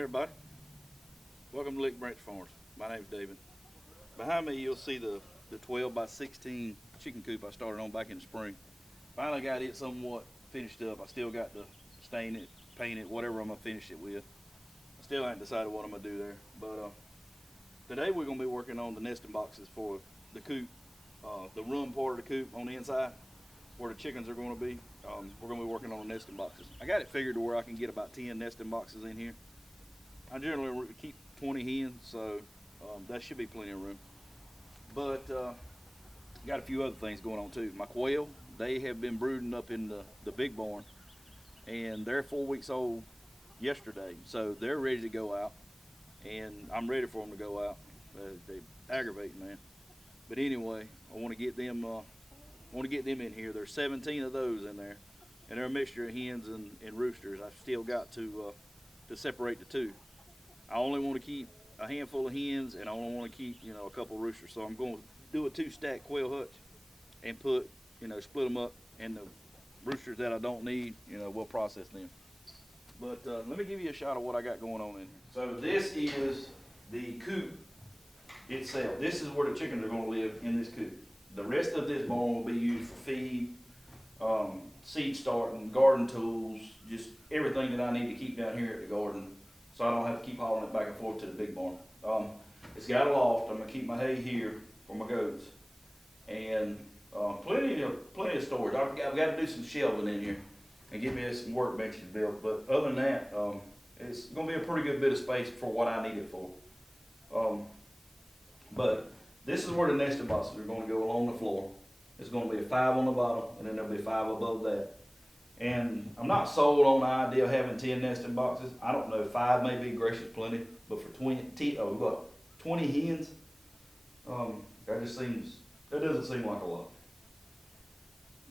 Morning, everybody. Welcome to Lickbranchfarms. My name's David. Behind me, you'll see the 12 by 16 chicken coop I started on back in the spring. Finally got it somewhat finished up. I still got to stain it, paint it, whatever I'm gonna finish it with. I still haven't decided what I'm gonna do there. But today we're gonna be working on the nesting boxes for the coop, the room part of the coop on the inside, where the chickens are gonna be. We're gonna be working on the nesting boxes. I got it figured to where I can get about 10 nesting boxes in here. I generally keep 20 hens, so that should be plenty of room. But got a few other things going on too. My quail, they have been brooding up in the big barn, and they're 4 weeks old yesterday, so they're ready to go out, and I'm ready for them to go out. They aggravate, man. But anyway, I want to get them. In here. There's 17 of those in there, and they're a mixture of hens and roosters. I've still got to separate the two. I only want to keep a handful of hens, and I only want to keep, a couple of roosters. So I'm going to do a 2-stack quail hutch and put, split them up, and the roosters that I don't need, we'll process them. But let me give you a shot of what I got going on in here. So this is the coop itself. This is where the chickens are going to live, in this coop. The rest of this barn will be used for feed, seed starting, garden tools, just everything that I need to keep down here at the garden, so I don't have to keep hauling it back and forth to the big barn. It's got a loft. I'm gonna keep my hay here for my goats, and plenty of storage. I've got to do some shelving in here and get me some workbenches built. But other than that, it's gonna be a pretty good bit of space for what I need it for. But this is where the nesting boxes are going to go along the floor. It's going to be a 5 on the bottom, and then there'll be 5 above that. And I'm not sold on the idea of having 10 nesting boxes. I don't know, 5 may be gracious plenty, but for 20 hens, that doesn't seem like a lot.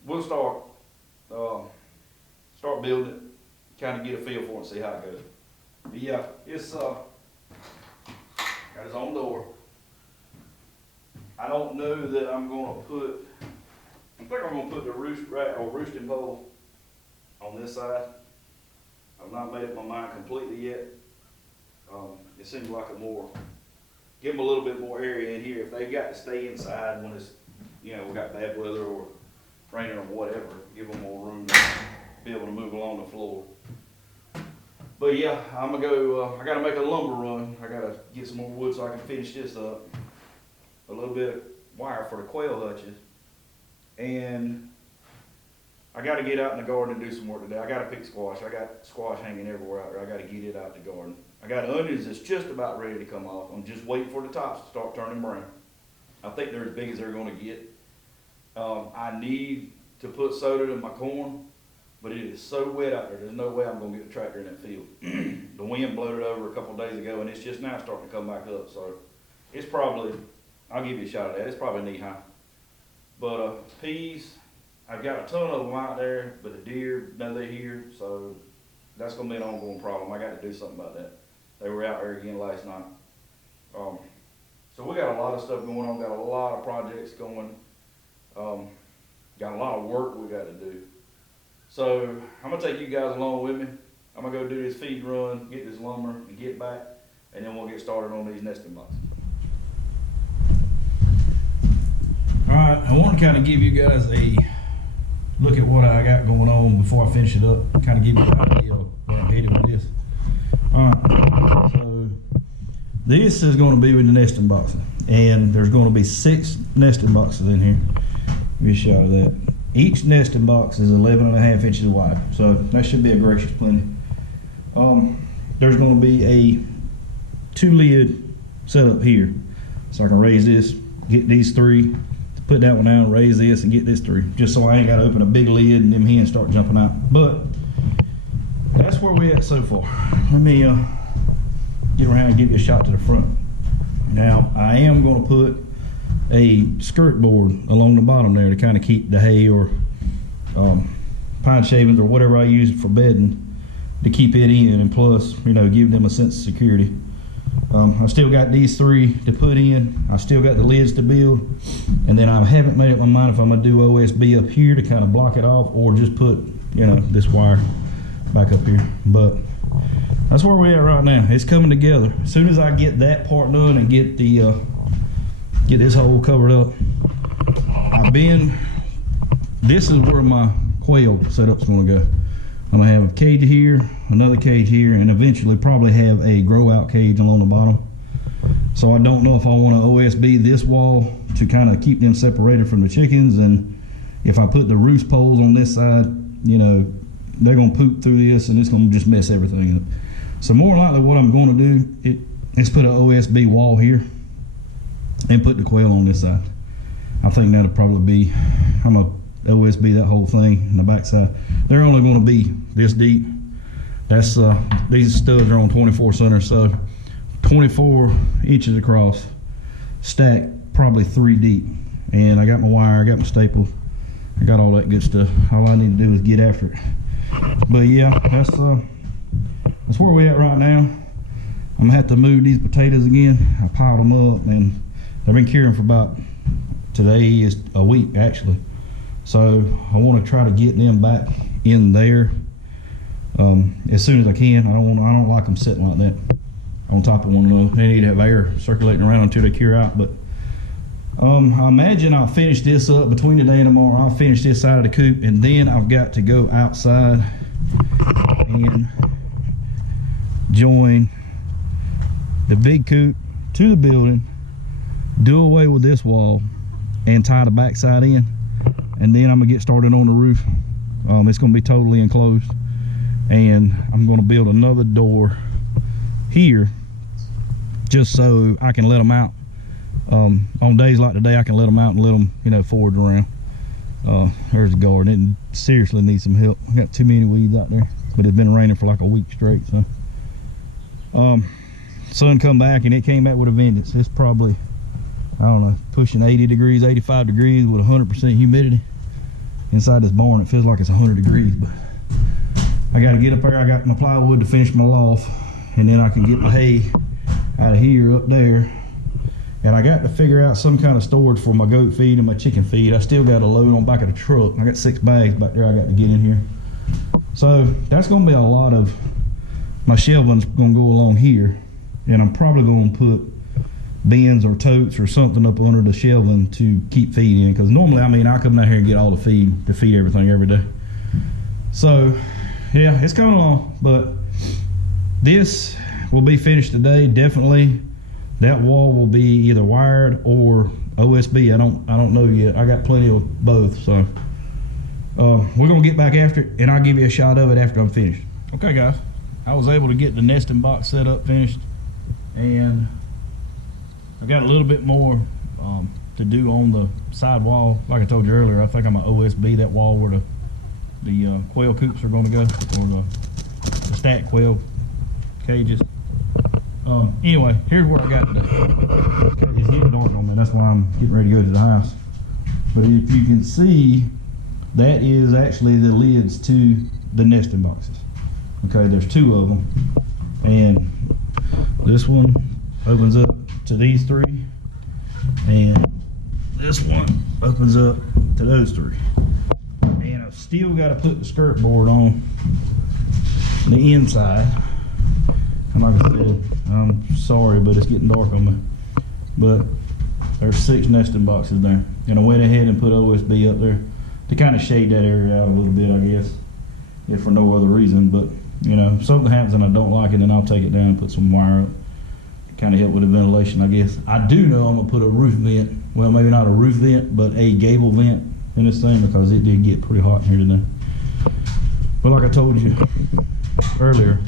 We'll start building it, kind of get a feel for it and see how it goes. But yeah, it's got its own door. I don't know that I'm going to put, I think I'm going to put the roosting pole on this side. I've not made up my mind completely yet. It seems like give them a little bit more area in here. If they've got to stay inside when it's, we got bad weather or raining or whatever, give them more room to be able to move along the floor. But yeah, I'm going to go, I got to make a lumber run. I got to get some more wood so I can finish this up. A little bit of wire for the quail hutches, and I got to get out in the garden and do some work today. I got to pick squash. I got squash hanging everywhere out there. I got to get it out the garden. I got onions that's just about ready to come off. I'm just waiting for the tops to start turning brown. I think they're as big as they're going to get. I need to put soda in my corn, but it is so wet out there. There's no way I'm going to get a tractor in that field. The wind blowed it over a couple of days ago, and it's just now starting to come back up. So it's probably, I'll give you a shot at that. It's probably knee high. But peas, I've got a ton of them out there, but the deer know they're here, so that's gonna be an ongoing problem. I got to do something about that. They were out there again last night. So we got a lot of stuff going on, got a lot of projects going, got a lot of work we got to do. So I'm gonna take you guys along with me. I'm gonna go do this feed run, get this lumber, and get back, and then we'll get started on these nesting boxes. Alright, I want to kind of give you guys a look at what I got going on before I finish it up. Kind of give you an idea of where I'm headed with this. Alright, so this is going to be with the nesting boxes. And there's going to be 6 nesting boxes in here. Give you a shot of that. Each nesting box is 11.5 inches wide. So that should be a gracious plenty. There's going to be a 2-lid setup here. So I can raise this, get these 3. Put that one down, raise this, and get this through, just so I ain't got to open a big lid and them hens start jumping out. But that's where we at so far. Let me get around and give you a shot to the front. Now I am going to put a skirt board along the bottom there to kind of keep the hay or pine shavings or whatever I use for bedding to keep it in, and plus give them a sense of security. I still got these 3 to put in. I still got the lids to build, and then I haven't made up my mind if I'm gonna do OSB up here to kind of block it off, or just put this wire back up here. But that's where we're at right now. It's coming together. As soon as I get that part done and get the get this hole covered up, this is where my quail setup's gonna go. I'm gonna have a cage here, another cage here, and eventually probably have a grow out cage along the bottom. So I don't know if I want to OSB this wall to kind of keep them separated from the chickens, and if I put the roost poles on this side, you know, they're gonna poop through this and it's gonna just mess everything up. So more likely what I'm gonna do is put an OSB wall here and put the quail on this side. I think that'll probably be, I'm gonna OSB that whole thing in the back side. They're only gonna be this deep. That's these studs are on 24 center, so 24 inches across, stacked probably 3 deep. And I got my wire, I got my staple, I got all that good stuff. All I need to do is get after it. But yeah, that's where we at right now. I'm gonna have to move these potatoes again. I piled them up and they've been curing for about, today is a week actually. So I want to try to get them back in there as soon as I can. I don't like them sitting like that on top of one another. They need to have air circulating around until they cure out. But I imagine I'll finish this up between today and tomorrow. I'll finish this side of the coop, and then I've got to go outside and join the big coop to the building, do away with this wall, and tie the back side in. And then I'm gonna get started on the roof. It's gonna be totally enclosed, and I'm gonna build another door here just so I can let them out. On days like today, I can let them out and let them, you know, forage around. There's the garden. It seriously needs some help. I got too many weeds out there, but it's been raining for like a week straight. So, sun come back and it came back with a vengeance. It's probably, I don't know, pushing 80 degrees, 85 degrees with 100% humidity. Inside this barn, it feels like it's 100 degrees, but I got to get up there. I got my plywood to finish my loft, and then I can get my hay out of here up there. And I got to figure out some kind of storage for my goat feed and my chicken feed. I still got a load on back of the truck. I got 6 bags back there I got to get in here. So that's going to be a lot of, my shelving's going to go along here, and I'm probably going to put bins or totes or something up under the shelving to keep feed in, because normally, I mean, I come down here and get all the feed to feed everything every day. So yeah, it's coming along, but this will be finished today. Definitely that wall will be either wired or OSB. I don't know yet. I got plenty of both. So we're gonna get back after it, and I'll give you a shot of it after I'm finished. Okay guys, I was able to get the nesting box set up, finished, and I got a little bit more to do on the side wall. Like I told you earlier, I think I'm gonna OSB that wall where the quail coops are gonna go, or the stacked quail cages. Anyway, here's what I got today. It's getting dark on me, that's why I'm getting ready to go to the house. But if you can see, that is actually the lids to the nesting boxes. Okay, there's 2 of them, and this one opens up to these 3, and this one opens up to those 3. And I've still got to put the skirt board on the inside. And like I said, I'm sorry, but it's getting dark on me. But there's 6 nesting boxes there, and I went ahead and put OSB up there to kind of shade that area out a little bit, I guess, if for no other reason. But you know, if something happens and I don't like it, then I'll take it down and put some wire up. Kind of help with the ventilation, I guess. I do know I'm gonna put a roof vent, well, maybe not a roof vent, but a gable vent in this thing, because it did get pretty hot in here today. But like I told you earlier,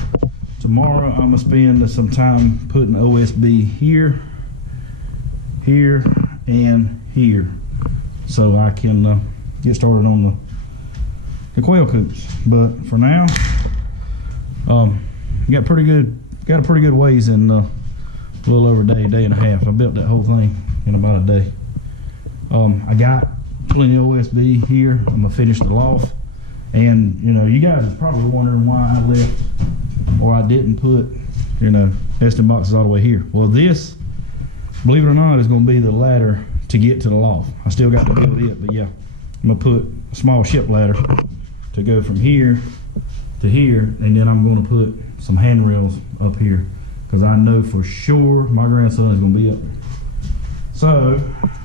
tomorrow I'm gonna spend some time putting OSB here, here, and here, so I can get started on the quail coops. But for now, got a pretty good ways in a little over a day and a half. I built that whole thing in about a day. I got plenty of OSB here. I'm gonna finish the loft, and you know, you guys are probably wondering why I left, or I didn't put, you know, nesting boxes all the way here. Well, this, believe it or not, is gonna be the ladder to get to the loft. I still got to build it, but yeah, I'm gonna put a small ship ladder to go from here to here, and then I'm going to put some handrails up here because I know for sure my grandson is going to be up there. So,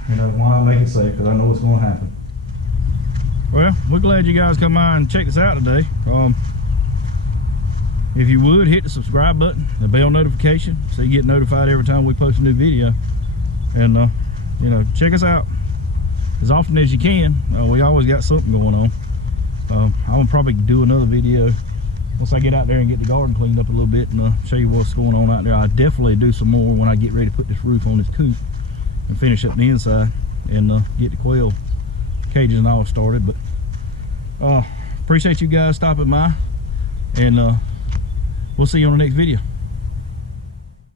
you know, why not make it safe? Because I know what's going to happen. Well, we're glad you guys come by and check us out today. If you would, hit the subscribe button, the bell notification, so you get notified every time we post a new video. And, you know, check us out as often as you can. We always got something going on. I'm gonna probably do another video once I get out there and get the garden cleaned up a little bit and show you what's going on out there. I'll definitely do some more when I get ready to put this roof on this coop and finish up the inside and get the quail cages and all started. But appreciate you guys stopping by, and we'll see you on the next video.